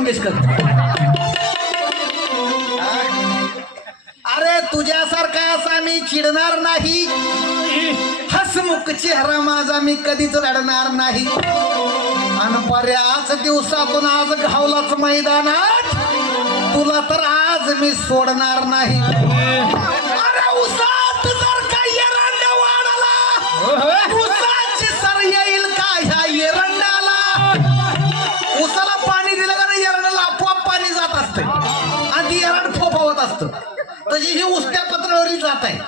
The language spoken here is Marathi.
मंगेशकर. अरे तुझ्यासारखा असा मी चिडणार नाही, हसमुख चेहरा माझा मी कधीच लढणार नाही. आणि बऱ्याच दिवसातून आज घावलाच मैदानात, तुला तर आज मी सोडणार नाही. अरे उसात जर का एरंडा वाढाला, उसाची सर येईल का ह्या एरंडाला? उसाला पाणी दिलं का नाही, एरंडाला आपोआप पाणी जात असते आणि ती एरंड फोफावत असतं. तशी ही उसत्या पत्रावरही जात आहे.